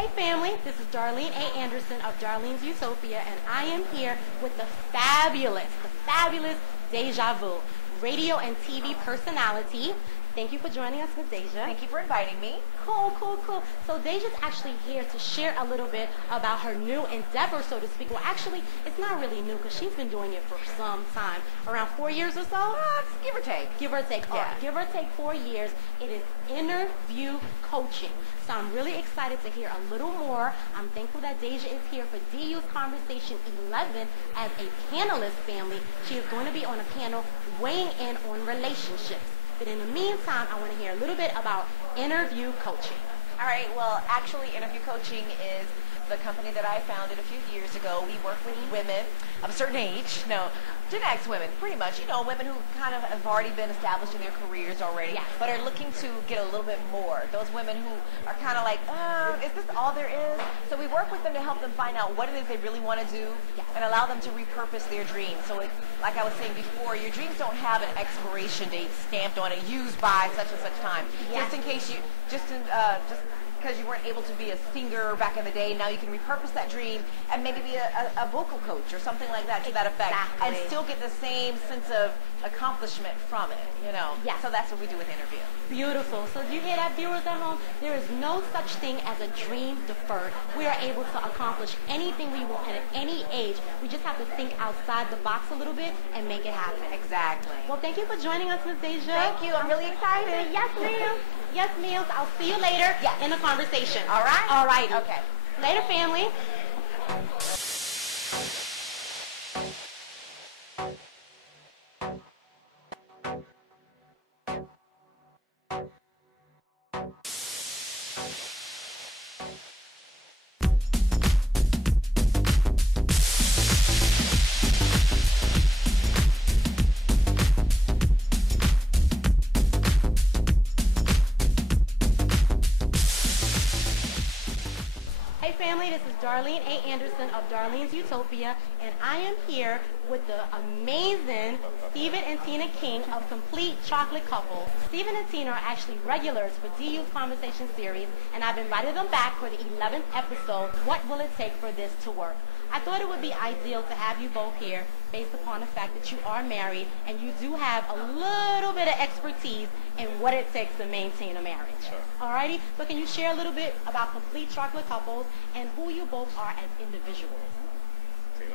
Hey family, this is Darlene A. Anderson of Darlene's Utopia, and I am here with the fabulous Déjà, radio and TV personality. Thank you for joining us, Ms. Déjà. Thank you for inviting me. Cool. So Deja's actually here to share a little bit about her new endeavor, so to speak. Well, actually, it's not really new because she's been doing it for some time, around 4 years or so. Give or take. Give or take. Yeah. All right, give or take 4 years. It is interview coaching. So I'm really excited to hear a little more. I'm thankful that Déjà is here for DU's Conversation 11 as a panelist family. She is going to be on a panel weighing in on relationships. But in the meantime, I want to hear a little bit about interview coaching. All right, well, actually, interview coaching is the company that I founded a few years ago. We work with women of a certain age. No, Gen X women, pretty much. You know, women who kind of have already been established in their careers already, yes, but are looking to get a little bit more. Those women who are kind of like, is this all there is? So we work with them to help them find out what it is they really want to do, yes, and allow them to repurpose their dreams. So it, like I was saying before, your dreams don't have an expiration date stamped on it, used by such and such time. Yes. Just in case you, just because you weren't able to be a singer back in the day, now you can repurpose that dream and maybe be a vocal coach or something like that to that effect, and still get the same sense of accomplishment from it, you know? Yes. So that's what we do with interview. Beautiful. So do you hear that, viewers at home? There is no such thing as a dream deferred. We are able to accomplish anything we want at any age. We just have to think outside the box a little bit and make it happen. Exactly. Well, thank you for joining us, Ms. Déjà. Thank you. I'm really excited. Yes, ma'am. Yes, ma'am. I'll see you later in the conversation. All right? All righty. Okay. Later, family. Family, this is Darlene A. Anderson of Darlene's Utopia, and I am here with the amazing Stephen and Tina King of Complete Chocolate Couple. Stephen and Tina are actually regulars for DU's Conversation series, and I've invited them back for the 11th episode, What Will It Take for This to Work? I thought it would be ideal to have you both here based upon the fact that you are married and you do have a little bit of expertise in what it takes to maintain a marriage. Sure. Alrighty, so can you share a little bit about Complete Chocolate Couples and who you both are as individuals? Tina?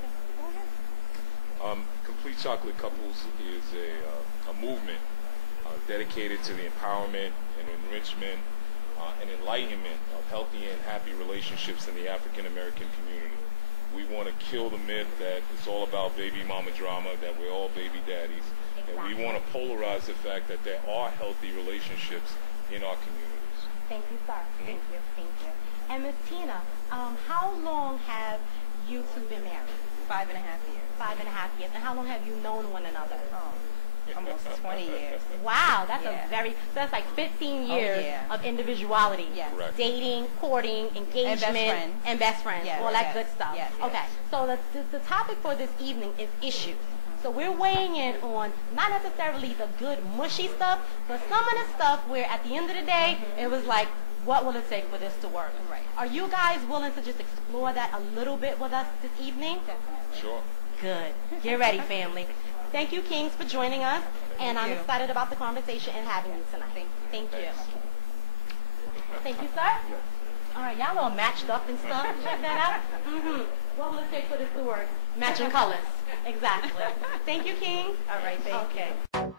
Complete Chocolate Couples is a movement dedicated to the empowerment and enrichment and enlightenment of healthy and happy relationships in the African American community. We want to kill the myth that it's all about baby mama drama, that we're all baby daddies. Exactly. And we want to polarize the fact that there are healthy relationships in our communities. Thank you, sir. Thank you. And Miss Tina, how long have you two been married? 5.5 years. 5.5 years. And how long have you known one another? Almost 20 years. Wow, that's Yeah. so that's like 15 years yeah. of individuality. Yes. Correct. Dating, courting, engagement, And best friends. all Yes, that yes, good stuff. yes, yes. Okay, so the topic for this evening is issues. So we're weighing in on not necessarily the good mushy stuff, but some of the stuff where at the end of the day, it was like, what will it take for this to work? Right. Are you guys willing to just explore that a little bit with us this evening? Definitely. Sure. Good. Get ready, family. Thank you, Kings, for joining us, and I'm you. excited about the conversation and having you tonight. Thank you. Thank you. Thank you, sir. All right, y'all all matched up and stuff. Check that out. What will it take for this to work? Matching colors. Exactly. Thank you, King. All right, thank you.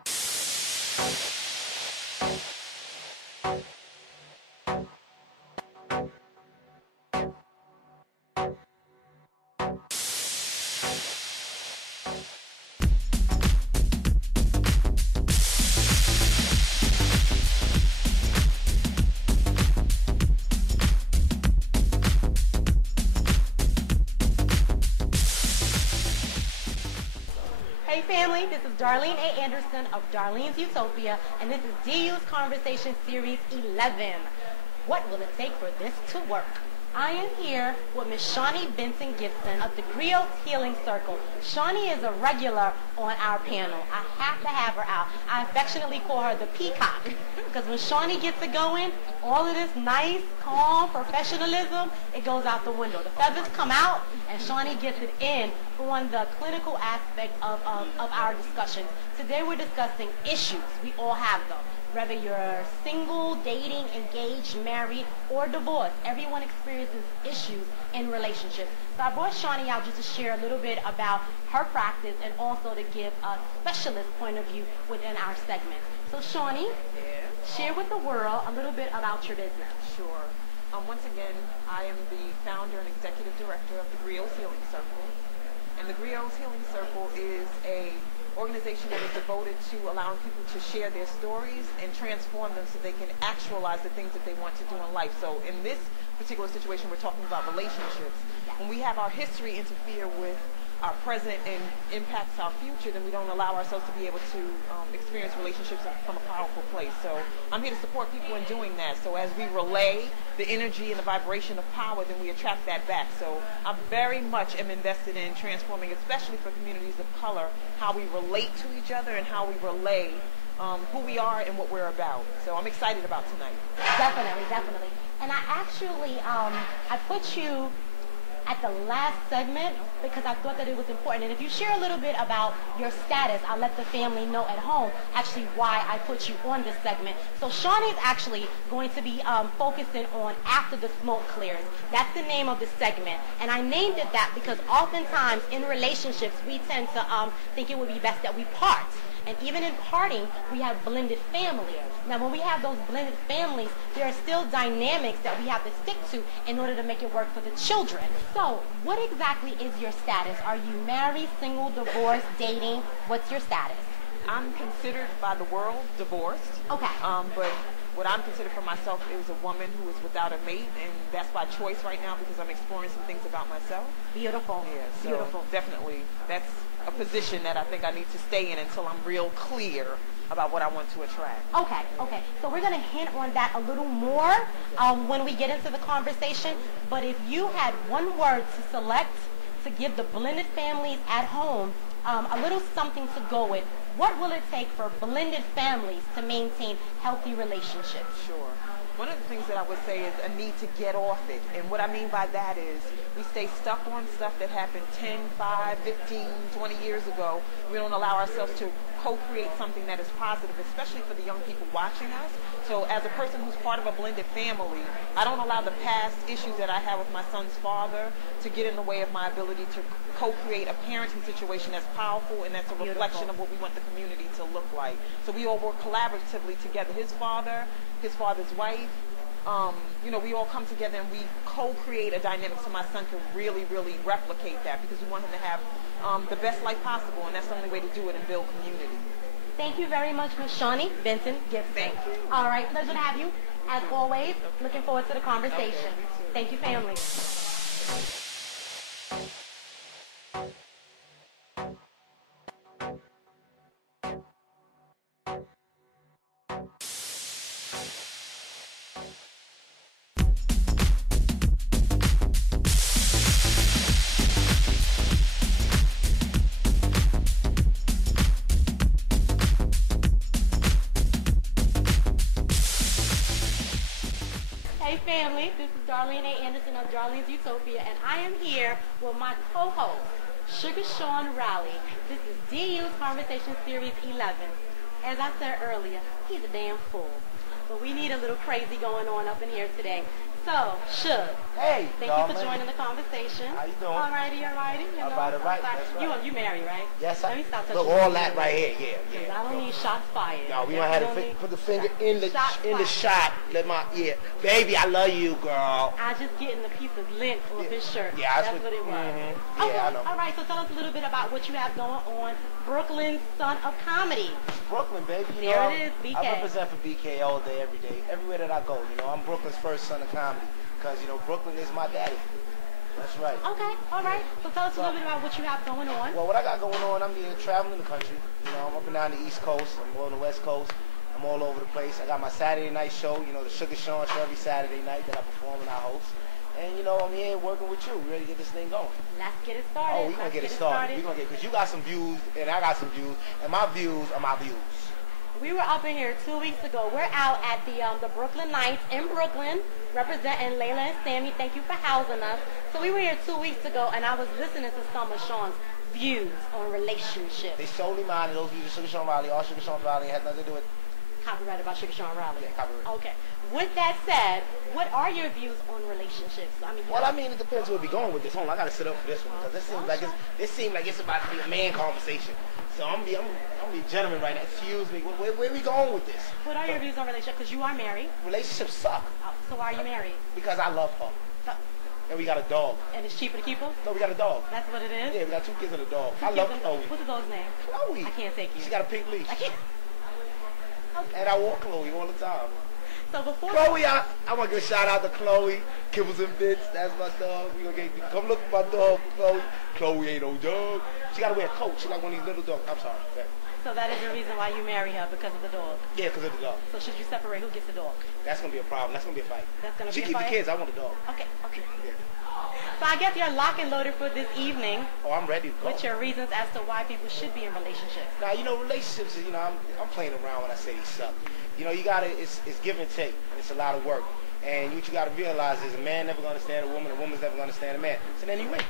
Hey family, this is Darlene A. Anderson of Darlene's Utopia, and this is DU's Conversation Series 11. What will it take for this to work? I am here with Miss Shawnee Benton Gibson of the Griot Healing Circle. Shawnee is a regular on our panel. I have to have her out. I affectionately call her the peacock because when Shawnee gets it going, all of this nice, calm professionalism, it goes out the window. The feathers come out and Shawnee gets it in on the clinical aspect of our discussions. Today we're discussing issues. We all have them. Whether you're single, dating, engaged, married, or divorced, everyone experiences issues in relationships. So I brought Shawnee out just to share a little bit about her practice and also to give a specialist point of view within our segment. So Shawnee, share with the world a little bit about your business. Sure. Once again, I am the founder and executive director of the Griot Healing Circle. And the Griot Healing Circle is a organization that is devoted to allowing people to share their stories and transform them so they can actualize the things that they want to do in life. So in this particular situation, we're talking about relationships. When we have our history interfere with our present and impacts our future, then we don't allow ourselves to be able to experience relationships from a powerful place. So I'm here to support people in doing that. So as we relay the energy and the vibration of power, then we attract that back. So I very much am invested in transforming, especially for communities of color, how we relate to each other and how we relay who we are and what we're about. So I'm excited about tonight. Definitely, definitely. And I actually, I put you at the last segment because I thought that it was important. And if you share a little bit about your status, I'll let the family know at home actually why I put you on this segment. So Shawnee's actually going to be focusing on After the Smoke Clears. That's the name of the segment. And I named it that because oftentimes in relationships we tend to think it would be best that we part. And even in parting, we have blended families. Now, when we have those blended families, there are still dynamics that we have to stick to in order to make it work for the children. So, what exactly is your status? Are you married, single, divorced, dating? What's your status? I'm considered by the world divorced. Okay. But what I'm considered for myself is a woman who is without a mate, and that's by choice right now because I'm exploring some things about myself. Beautiful. Yeah, so beautiful. Definitely, that's a position that I think I need to stay in until I'm real clear about what I want to attract. Okay, okay. So we're going to hint on that a little more when we get into the conversation. But if you had one word to select to give the blended families at home a little something to go with, what will it take for blended families to maintain healthy relationships? Sure. One of the things that I would say is a need to get off it. And what I mean by that is we stay stuck on stuff that happened 10, 5, 15, 20 years ago. We don't allow ourselves to co-create something that is positive, especially for the young people watching us. So as a person who's part of a blended family, I don't allow the past issues that I had with my son's father to get in the way of my ability to co-create a parenting situation that's powerful and that's a reflection of what we want the community to look like. So we all work collaboratively together. His father, his father's wife, you know, we all come together and we co-create a dynamic so my son can really, really replicate that because we want him to have the best life possible, and that's the only way to do it and build community. Thank you very much, Ms. Shawnee Benton Gibson. Thank you. All right, pleasure to have you. As always, looking forward to the conversation. Okay, Thank you, family. Hey family, this is Darlene A. Anderson of Darlene's Utopia, and I am here with my co-host, Sugar Sean Rowley. This is DU's Conversation Series 11. As I said earlier, he's a damn fool. But we need a little crazy going on up in here today. So, Suge. Hey, thank you for joining the conversation. How you doing? Alrighty. You know, All right. That's right. You married, right? Yes, Let me stop touching look, you. all that right here, yeah. I don't need shots fired. No, we don't have to put the finger in the shot. Let my baby, I love you, girl. I just getting a piece of lint off his shirt. Yeah, that's what it was. Mm-hmm. Yeah, I know. All right, so tell us a little bit about what you have going on. Brooklyn's son of comedy. Brooklyn, baby. You There know, it is, BK. I represent for BK all day, every day, everywhere that I go. You know, I'm Brooklyn's first son of comedy because you know Brooklyn is my daddy. That's right. Okay, all right. So tell us a little bit about what you have going on. Well, what I got going on, I'm traveling the country. You know, I'm up and down the East Coast. I'm on the West Coast. I'm all over the place. I got my Saturday night show. You know, the Sugar Sean show every Saturday night that I perform and I host. And you know, I'm here working with you. We ready to get this thing going. Let's get it started. Oh, we're gonna get it started. Because you got some views and I got some views, and my views are my views. We were up in here 2 weeks ago. We're out at the Brooklyn Nights in Brooklyn, representing Layla and Sammy. Thank you for housing us. So we were here 2 weeks ago, and I was listening to some of Sean's views on relationships. They solely mine, those views of Sugar Sean Riley. All Sugar Sean Riley has nothing to do with Copyright about Sugar Sean Riley. Yeah, copyright. Okay. With that said, what are your views on relationships? I mean, well, I mean, it depends where we're going with this. Hold on, I gotta sit up for this one because this seems like it's about to be a man conversation. So I'm gonna be a gentleman right now. Excuse me. Where are we going with this? What are your views on relationships? Because you are married. Relationships suck. So why are you married? Because I love her. And we got a dog. And it's cheaper to keep her? No, we got a dog. That's what it is? Yeah, we got 2 kids and a dog. I love Chloe. What's the dog's name? Chloe. I can't take you. She got a pink leash. I can't. Okay. And I walk Chloe all the time. So before Chloe, I want to give a shout out to Chloe, Kibbles and Bits. That's my dog. Come look at my dog, Chloe. Chloe ain't no dog. She got to wear a coat. She like one of these little dogs. I'm sorry. Yeah. So that is the reason why you marry her, because of the dog? Yeah, because of the dog. So should you separate, who gets the dog? That's going to be a problem. That's going to be a fight. That's going to be a fight? She keep the kids. I want the dog. Okay. Yeah. So I guess you're lock and loaded for this evening. Oh, I'm ready to go. With your reasons as to why people should be in relationships. Now, you know, relationships, you know, I'm playing around when I say they suck. You know, you got to, it's give and take, and it's a lot of work. And what you got to realize is a man never going to understand a woman's never going to understand a man. So then you win.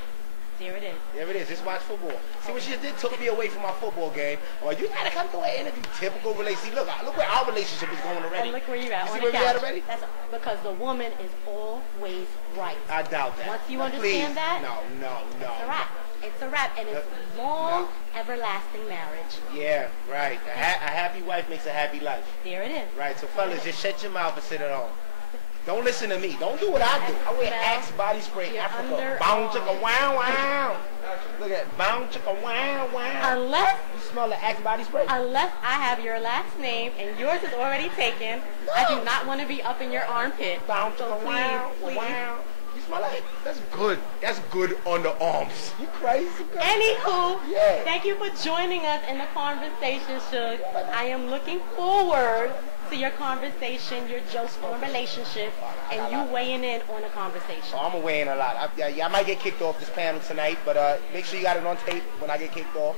There it is. There it is. Just watch football. See what she just did? Took me away from my football game. Oh, you gotta come to an interview. Typical relationship. Look where our relationship is going already. And look where you're at. You see on where the couch. we at already? That's because the woman is always right. I doubt that. Once you Please. understand that, No. it's a wrap. It's a wrap, and it's long, everlasting marriage. Yeah, right. A happy wife makes a happy life. There it is. Right. So fellas, just shut your mouth and sit at home. Don't listen to me. Don't do what I do. I wear Axe body spray in Africa. Bound chicka wow wow. Look at it. Bound chicka wow wow. Unless you smell the Axe body spray. Unless I have your last name and yours is already taken, no. I do not want to be up in your armpit. Bound chicka wow wow. You smell like it? That's good. That's good on the arms. You crazy? Girl? Anywho, yeah. Thank you for joining us in the conversation, Suge. I am looking forward to your conversation, your jokes on relationship, and you weighing in on the conversation. Oh, I'm going to weigh in a lot. I might get kicked off this panel tonight, but make sure you got it on tape when I get kicked off.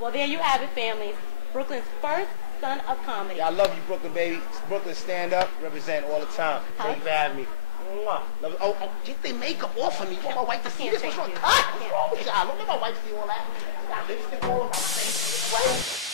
Well, there you have it, families. Brooklyn's first son of comedy. Yeah, I love you, Brooklyn, baby. Brooklyn, stand up, represent all the time. Thank you for having me. Love you. Oh, get the makeup off of me. You want my wife to see this? What's wrong? What's wrong with y'all? Don't let my wife see all that. Got lipstick on, my face.